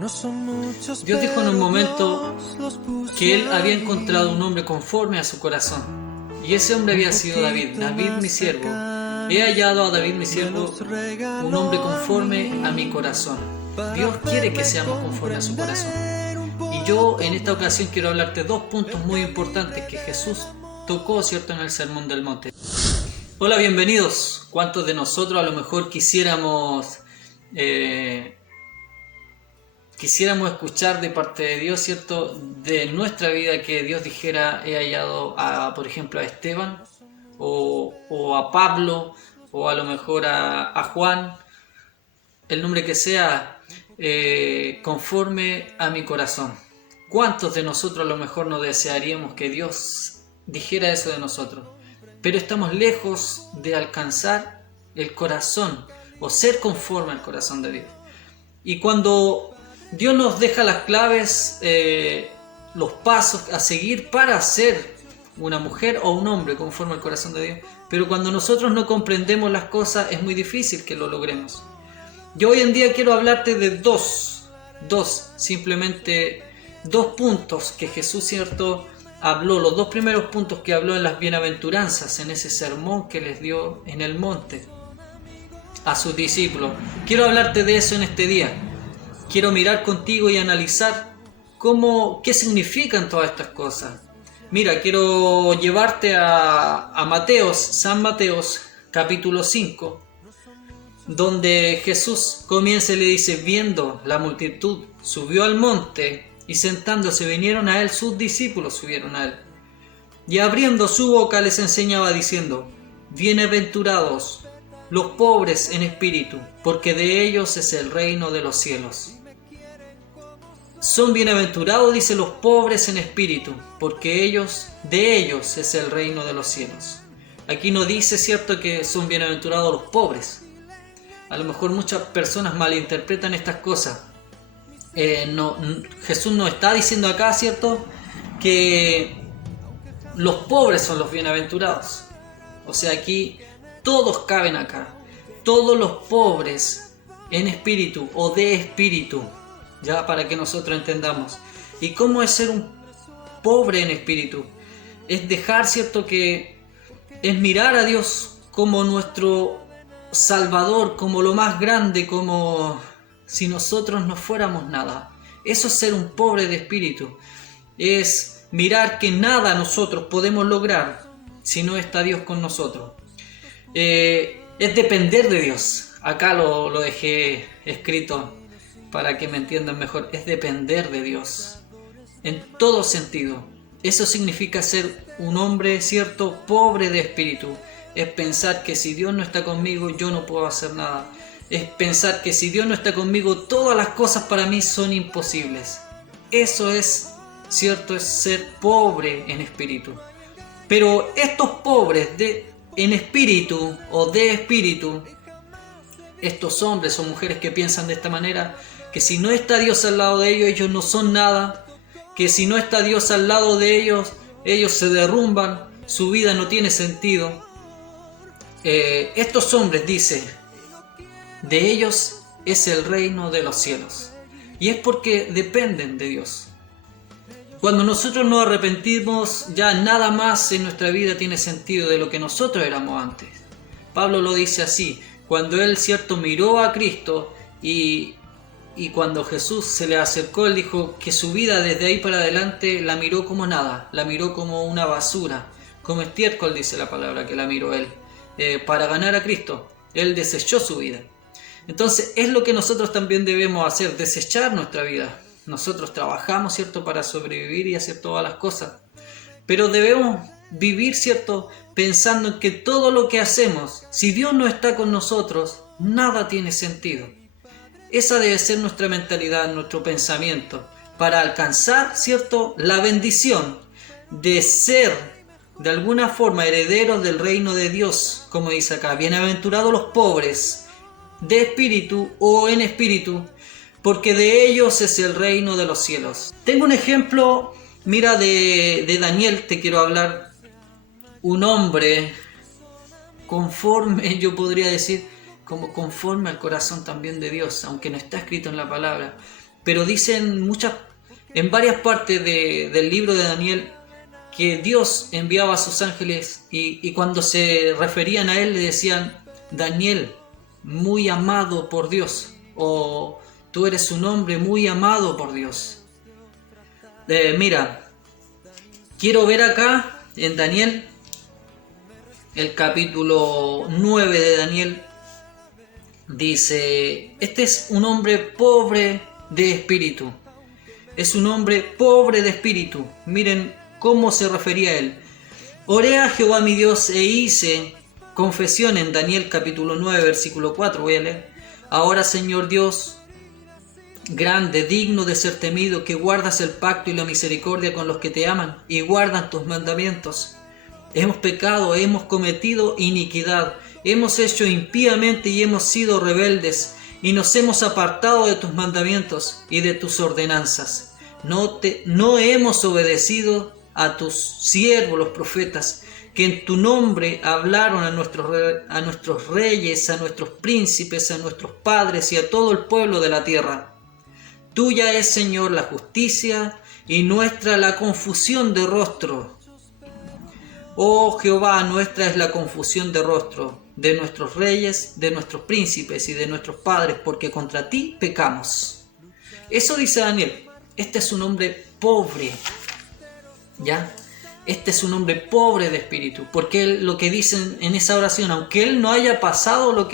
Dios dijo en un momento que Él había encontrado un hombre conforme a su corazón. Y ese hombre había sido David. David, mi siervo. He hallado a David, mi siervo, un hombre conforme a mi corazón. Dios quiere que seamos conforme a su corazón. Y yo en esta ocasión quiero hablarte dos puntos muy importantes que Jesús tocó, ¿cierto?, en el Sermón del Monte. Hola, bienvenidos. ¿Cuántos de nosotros a lo mejor quisiéramos escuchar de parte de Dios, ¿cierto?, de nuestra vida, que Dios dijera: he hallado por ejemplo, a Esteban o a Pablo, o a lo mejor a Juan, el nombre que sea, conforme a mi corazón. ¿Cuántos de nosotros a lo mejor no desearíamos que Dios dijera eso de nosotros? Pero estamos lejos de alcanzar el corazón o ser conforme al corazón de Dios. Y cuando Dios nos deja las claves, los pasos a seguir para ser una mujer o un hombre conforme al corazón de Dios, pero cuando nosotros no comprendemos las cosas es muy difícil que lo logremos. Yo hoy en día quiero hablarte de simplemente dos puntos que Jesús, ¿cierto?, habló, los dos primeros puntos que habló en las bienaventuranzas, en ese sermón que les dio en el monte a sus discípulos. Quiero hablarte de eso en este día. Quiero mirar contigo y analizar qué significan todas estas cosas. Mira, quiero llevarte a San Mateos, capítulo 5, donde Jesús comienza y le dice: viendo la multitud, subió al monte, y sentándose vinieron a él sus discípulos, subieron a él. Y abriendo su boca les enseñaba diciendo: bienaventurados los pobres en espíritu, porque de ellos es el reino de los cielos. Son bienaventurados, dice, los pobres en espíritu, porque de ellos es el reino de los cielos. Aquí no dice, ¿cierto?, que son bienaventurados los pobres. A lo mejor muchas personas malinterpretan estas cosas. Jesús no está diciendo acá, ¿cierto?, que los pobres son los bienaventurados. O sea, aquí todos caben acá. Todos los pobres en espíritu o de espíritu, ya para que nosotros entendamos. ¿Y cómo es ser un pobre en espíritu? Es dejar, ¿cierto?, es mirar a Dios como nuestro Salvador, como lo más grande, como si nosotros no fuéramos nada. Eso es ser un pobre de espíritu. Es mirar que nada nosotros podemos lograr si no está Dios con nosotros. Es depender de Dios. Acá lo dejé escrito para que me entiendan mejor. Es depender de Dios en todo sentido. Eso significa ser un hombre, ¿cierto?, pobre de espíritu. Es pensar que si Dios no está conmigo, yo no puedo hacer nada. Es pensar que si Dios no está conmigo, todas las cosas para mí son imposibles. Eso es, ¿cierto?, es ser pobre en espíritu. Pero estos pobres en espíritu o de espíritu, estos hombres o mujeres que piensan de esta manera, que si no está Dios al lado de ellos no son nada, que si no está Dios al lado de ellos se derrumban, su vida no tiene sentido. Estos hombres, dice, de ellos es el reino de los cielos. Y es porque dependen de Dios. Cuando nosotros nos arrepentimos, ya nada más en nuestra vida tiene sentido de lo que nosotros éramos antes. Pablo lo dice así: cuando él, ¿cierto?, miró a Cristo y cuando Jesús se le acercó, él dijo que su vida desde ahí para adelante la miró como nada, la miró como una basura, como estiércol, dice la palabra que la miró él. Para ganar a Cristo, él desechó su vida. Entonces es lo que nosotros también debemos hacer, desechar nuestra vida. Nosotros trabajamos, ¿cierto?, para sobrevivir y hacer todas las cosas, pero debemos vivir, ¿cierto?, pensando en que todo lo que hacemos, si Dios no está con nosotros, nada tiene sentido. Esa debe ser nuestra mentalidad, nuestro pensamiento, para alcanzar, ¿cierto?, la bendición de ser de alguna forma herederos del reino de Dios, como dice acá: bienaventurados los pobres de espíritu o en espíritu, porque de ellos es el reino de los cielos. Tengo un ejemplo, mira, de Daniel, te quiero hablar. Un hombre conforme, yo podría decir, como conforme al corazón también de Dios, aunque no está escrito en la palabra, pero dicen en varias partes del libro de Daniel que Dios enviaba a sus ángeles y cuando se referían a él le decían: Daniel, muy amado por Dios, o tú eres un hombre muy amado por Dios. Mira, quiero ver acá en Daniel, el capítulo 9 de Daniel, dice: este es un hombre pobre de espíritu. Es un hombre pobre de espíritu. Miren cómo se refería a él. Oré a Jehová mi Dios e hice confesión en Daniel capítulo 9, versículo 4. Voy a leer. Ahora, Señor Dios, grande, digno de ser temido, que guardas el pacto y la misericordia con los que te aman y guardan tus mandamientos. Hemos pecado, hemos cometido iniquidad, hemos hecho impíamente y hemos sido rebeldes, y nos hemos apartado de tus mandamientos y de tus ordenanzas. No hemos obedecido a tus siervos los profetas, que en tu nombre hablaron a nuestros reyes, a nuestros príncipes, a nuestros padres y a todo el pueblo de la tierra. Tuya es, Señor, la justicia y nuestra la confusión de rostro. Oh Jehová, nuestra es la confusión de rostro de nuestros reyes, de nuestros príncipes y de nuestros padres, porque contra ti pecamos. Eso dice Daniel. Este es un hombre pobre, ¿ya? Este es un hombre pobre de espíritu, porque él, lo que dicen en esa oración, aunque él no haya pasado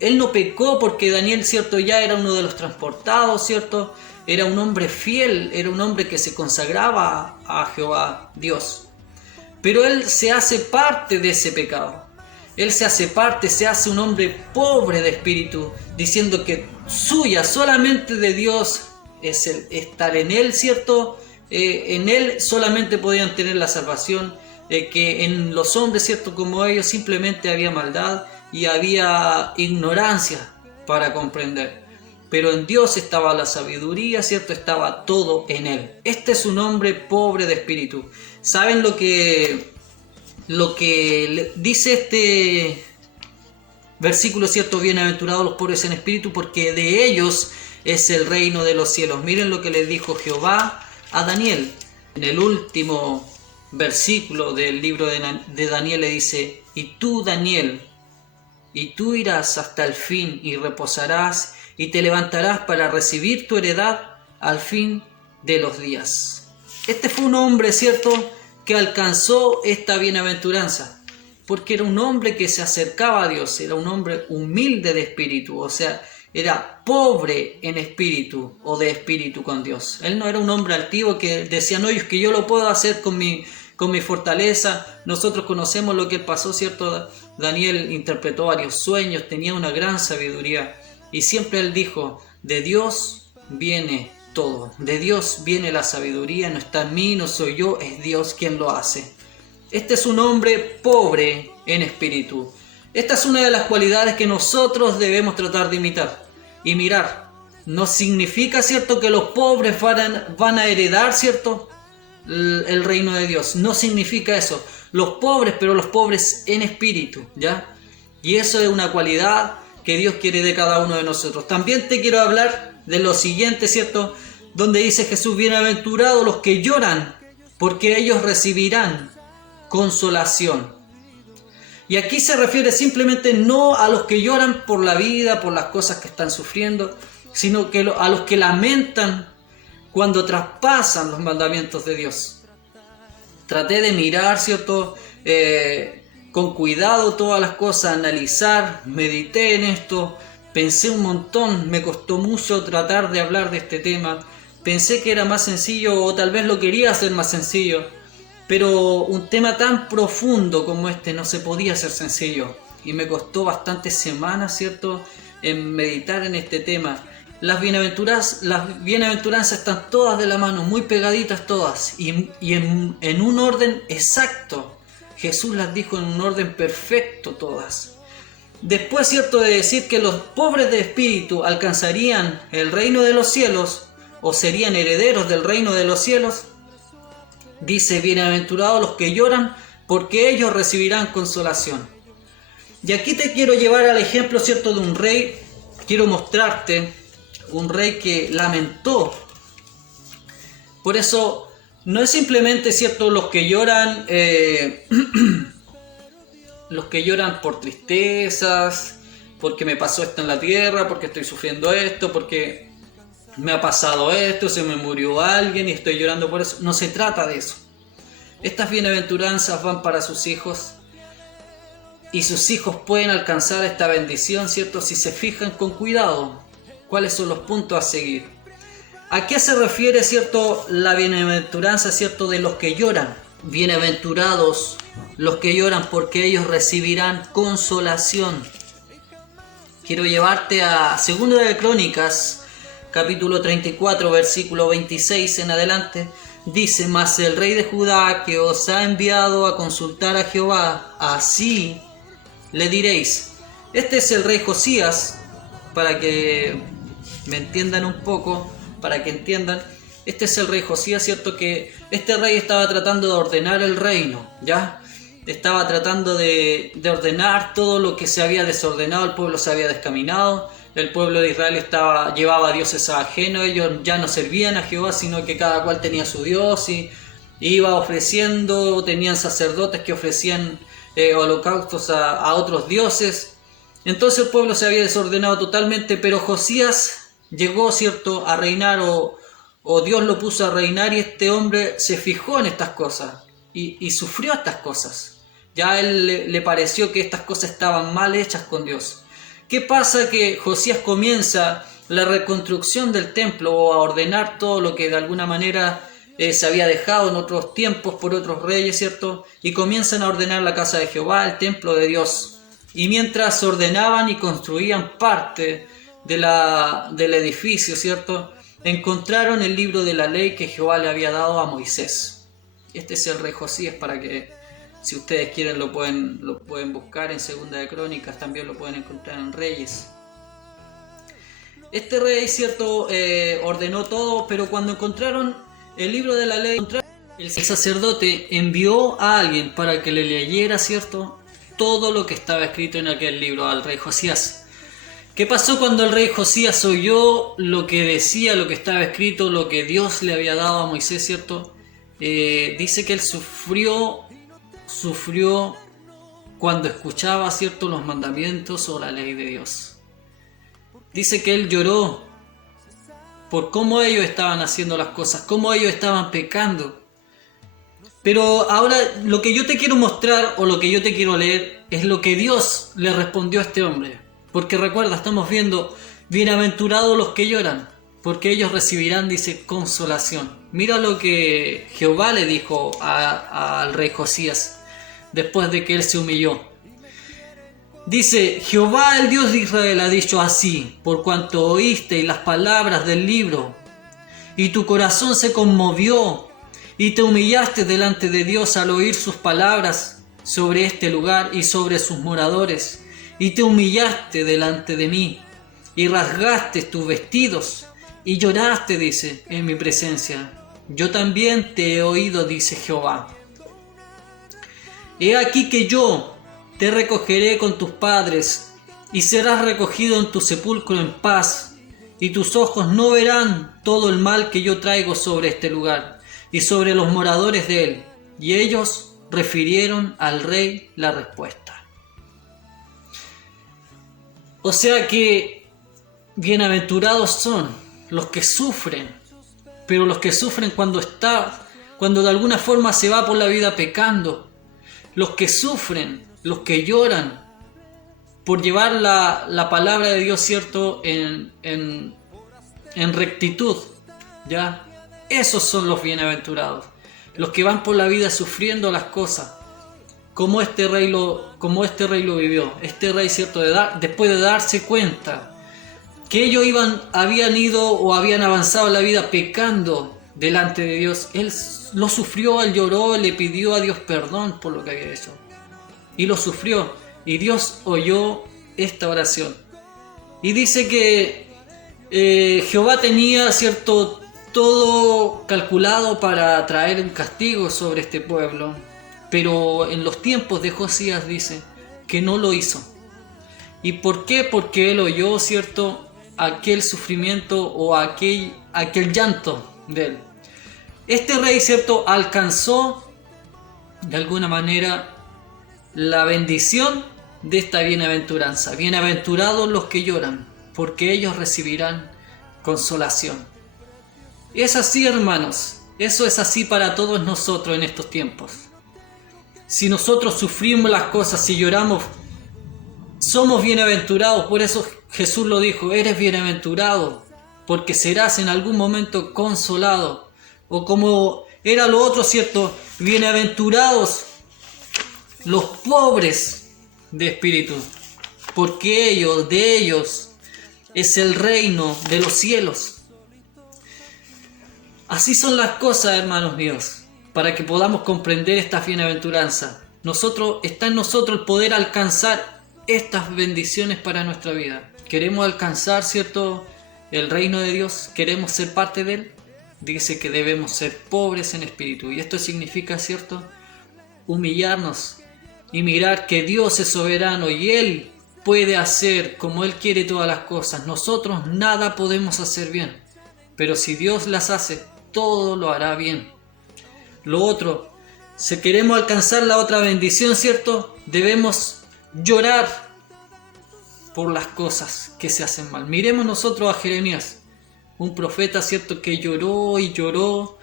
él no pecó, porque Daniel, cierto, ya era uno de los transportados, cierto, era un hombre fiel, era un hombre que se consagraba a Jehová Dios, pero él se hace parte de ese pecado. Él se hace parte, se hace un hombre pobre de espíritu, diciendo que suya, solamente de Dios, es el estar en él, ¿cierto? En él solamente podían tener la salvación, que en los hombres, ¿cierto? Como ellos, simplemente había maldad y había ignorancia para comprender. Pero en Dios estaba la sabiduría, ¿cierto? Estaba todo en él. Este es un hombre pobre de espíritu. ¿Saben lo que dice este versículo, cierto? Bienaventurados los pobres en espíritu, porque de ellos es el reino de los cielos. Miren lo que le dijo Jehová a Daniel. En el último versículo del libro de Daniel le dice: y tú, Daniel, y tú irás hasta el fin y reposarás y te levantarás para recibir tu heredad al fin de los días. Este fue un hombre, ¿cierto?, que alcanzó esta bienaventuranza, porque era un hombre que se acercaba a Dios, era un hombre humilde de espíritu, o sea, era pobre en espíritu o de espíritu con Dios. Él no era un hombre altivo que decía: no, es que yo lo puedo hacer con mi fortaleza. Nosotros conocemos lo que pasó, ¿cierto? Daniel interpretó varios sueños, tenía una gran sabiduría, y siempre él dijo: de Dios viene todo, de Dios viene la sabiduría, no está en mí, no soy yo, es Dios quien lo hace. Este es un hombre pobre en espíritu. Esta es una de las cualidades que nosotros debemos tratar de imitar y mirar. No significa, ¿cierto?, que los pobres van a heredar, ¿cierto?, el reino de Dios. No significa eso. Los pobres, pero los pobres en espíritu, ¿ya? Y eso es una cualidad que Dios quiere de cada uno de nosotros. También te quiero hablar de lo siguiente, ¿cierto?, donde dice Jesús: bienaventurados los que lloran, porque ellos recibirán consolación. Y aquí se refiere simplemente no a los que lloran por la vida, por las cosas que están sufriendo, sino que a los que lamentan cuando traspasan los mandamientos de Dios. Traté de mirar, ¿cierto?, con cuidado todas las cosas, analizar, medité en esto, pensé un montón, me costó mucho tratar de hablar de este tema. Pensé que era más sencillo, o tal vez lo quería hacer más sencillo, pero un tema tan profundo como este no se podía hacer sencillo, y me costó bastantes semanas, ¿cierto?, en meditar en este tema. Las bienaventuranzas están todas de la mano, muy pegaditas todas, y en un orden exacto. Jesús las dijo en un orden perfecto todas. Después, ¿cierto?, de decir que los pobres de espíritu alcanzarían el reino de los cielos, o serían herederos del reino de los cielos, dice: bienaventurados los que lloran, porque ellos recibirán consolación. Y aquí te quiero llevar al ejemplo, ¿cierto?, de un rey. Quiero mostrarte un rey que lamentó. Por eso no es simplemente, ¿cierto?, los que lloran los que lloran por tristezas, porque me pasó esto en la tierra, porque estoy sufriendo esto, porque me ha pasado esto, se me murió alguien y estoy llorando por eso. No se trata de eso. Estas bienaventuranzas van para sus hijos y sus hijos pueden alcanzar esta bendición, ¿cierto?, si se fijan con cuidado cuáles son los puntos a seguir. ¿A qué se refiere, cierto, la bienaventuranza, cierto, de los que lloran? Bienaventurados los que lloran, porque ellos recibirán consolación. Quiero llevarte a 2 de Crónicas, capítulo 34, versículo 26 en adelante. Dice: mas el rey de Judá, que os ha enviado a consultar a Jehová, así le diréis. Este es el rey Josías, para que me entiendan un poco, para que entiendan. Este es el rey Josías, ¿cierto? Que este rey estaba tratando de ordenar el reino, ¿ya? Estaba tratando de ordenar todo lo que se había desordenado, el pueblo se había descaminado, el pueblo de Israel llevaba a dioses ajenos, ellos ya no servían a Jehová, sino que cada cual tenía su dios y iba ofreciendo, tenían sacerdotes que ofrecían holocaustos a otros dioses. Entonces el pueblo se había desordenado totalmente, pero Josías llegó, ¿cierto?, a reinar, o Dios lo puso a reinar, y este hombre se fijó en estas cosas y sufrió estas cosas. Ya a él le pareció que estas cosas estaban mal hechas con Dios. ¿Qué pasa? Que Josías comienza la reconstrucción del templo, o a ordenar todo lo que de alguna manera se había dejado en otros tiempos por otros reyes, ¿cierto? Y comienzan a ordenar la casa de Jehová, el templo de Dios. Y mientras ordenaban y construían parte del edificio, ¿cierto?, encontraron el libro de la ley que Jehová le había dado a Moisés. Este es el rey Josías, para que, si ustedes quieren, lo pueden buscar en 2 de Crónicas, también lo pueden encontrar en Reyes. Este rey, ¿cierto?, ordenó todo, pero cuando encontraron el libro de la ley, el sacerdote envió a alguien para que le leyera, ¿cierto?, todo lo que estaba escrito en aquel libro al rey Josías. ¿Qué pasó cuando el rey Josías oyó lo que decía, lo que estaba escrito, lo que Dios le había dado a Moisés, ¿cierto? Dice que él sufrió cuando escuchaba, ¿cierto?, los mandamientos o la ley de Dios. Dice que él lloró por cómo ellos estaban haciendo las cosas, cómo ellos estaban pecando. Pero ahora lo que yo te quiero mostrar, o lo que yo te quiero leer, es lo que Dios le respondió a este hombre. Porque recuerda, estamos viendo: bienaventurados los que lloran, porque ellos recibirán, dice, consolación. Mira lo que Jehová le dijo al rey Josías después de que él se humilló. Dice: Jehová, el Dios de Israel, ha dicho así: por cuanto oíste las palabras del libro, y tu corazón se conmovió, y te humillaste delante de Dios al oír sus palabras sobre este lugar y sobre sus moradores, y te humillaste delante de mí, y rasgaste tus vestidos, y lloraste, dice, en mi presencia. Yo también te he oído, dice Jehová. He aquí que yo te recogeré con tus padres, y serás recogido en tu sepulcro en paz, y tus ojos no verán todo el mal que yo traigo sobre este lugar, y sobre los moradores de él. Y ellos refirieron al rey la respuesta. O sea que bienaventurados son los que sufren, pero los que sufren cuando de alguna forma se va por la vida pecando, los que sufren, los que lloran por llevar la palabra de Dios, ¿cierto?, en rectitud, ¿ya? Esos son los bienaventurados, los que van por la vida sufriendo las cosas, como este rey lo vivió. Este rey, ¿cierto?, después de darse cuenta que ellos habían ido o habían avanzado en la vida pecando delante de Dios, él lo sufrió, él lloró, le pidió a Dios perdón por lo que había hecho. Y lo sufrió, y Dios oyó esta oración. Y dice que Jehová tenía, ¿cierto?, todo calculado para traer un castigo sobre este pueblo. Pero en los tiempos de Josías dice que no lo hizo. ¿Y por qué? Porque él oyó, ¿cierto?, aquel sufrimiento o aquel llanto de él. Este rey, ¿cierto?, alcanzó de alguna manera la bendición de esta bienaventuranza. Bienaventurados los que lloran, porque ellos recibirán consolación. Es así, hermanos, eso es así para todos nosotros en estos tiempos. Si nosotros sufrimos las cosas, si lloramos, somos bienaventurados. Por eso Jesús lo dijo: eres bienaventurado, porque serás en algún momento consolado. O como era lo otro, ¿cierto? Bienaventurados los pobres de espíritu, porque de ellos es el reino de los cielos. Así son las cosas, hermanos míos, para que podamos comprender estas bienaventuranzas. Está en nosotros el poder alcanzar estas bendiciones para nuestra vida. ¿Queremos alcanzar, cierto, el reino de Dios? ¿Queremos ser parte de él? Dice que debemos ser pobres en espíritu. Y esto significa, cierto, humillarnos y mirar que Dios es soberano y Él puede hacer como Él quiere todas las cosas. Nosotros nada podemos hacer bien, pero si Dios las hace, todo lo hará bien. Lo otro, si queremos alcanzar la otra bendición, ¿cierto?, debemos llorar por las cosas que se hacen mal. Miremos nosotros a Jeremías, un profeta, ¿cierto?, que lloró y lloró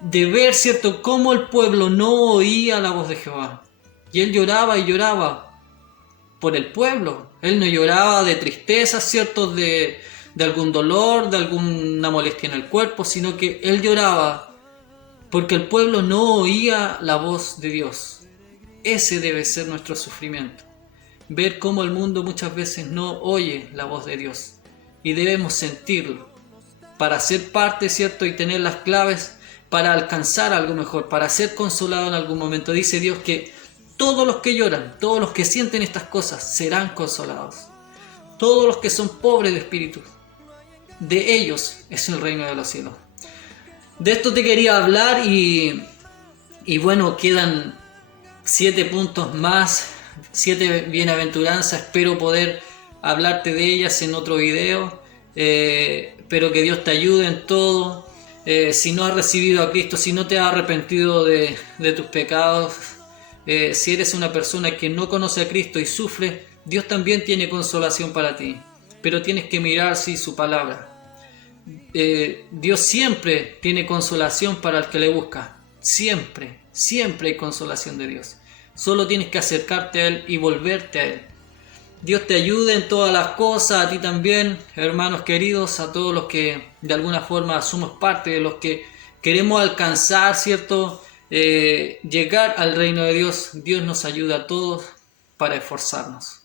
de ver, ¿cierto?, cómo el pueblo no oía la voz de Jehová. Y él lloraba y lloraba por el pueblo. Él no lloraba de tristeza, ¿cierto?, de algún dolor, de alguna molestia en el cuerpo, sino que él lloraba porque el pueblo no oía la voz de Dios. Ese debe ser nuestro sufrimiento. Ver cómo el mundo muchas veces no oye la voz de Dios. Y debemos sentirlo para ser parte, ¿cierto?, y tener las claves para alcanzar algo mejor, para ser consolado en algún momento. Dice Dios que todos los que lloran, todos los que sienten estas cosas serán consolados. Todos los que son pobres de espíritu, de ellos es el reino de los cielos. De esto te quería hablar y bueno, quedan 7 puntos más, 7 bienaventuranzas. Espero poder hablarte de ellas en otro video. Espero que Dios te ayude en todo. Si no has recibido a Cristo, si no te has arrepentido de tus pecados, si eres una persona que no conoce a Cristo y sufre, Dios también tiene consolación para ti. Pero tienes que mirar, sí, su palabra. Dios siempre tiene consolación para el que le busca. Siempre, siempre hay consolación de Dios. Solo tienes que acercarte a Él y volverte a Él. Dios te ayude en todas las cosas, a ti también, hermanos queridos, a todos los que de alguna forma somos parte de los que queremos alcanzar, ¿cierto?, llegar al reino de Dios. Dios nos ayuda a todos para esforzarnos.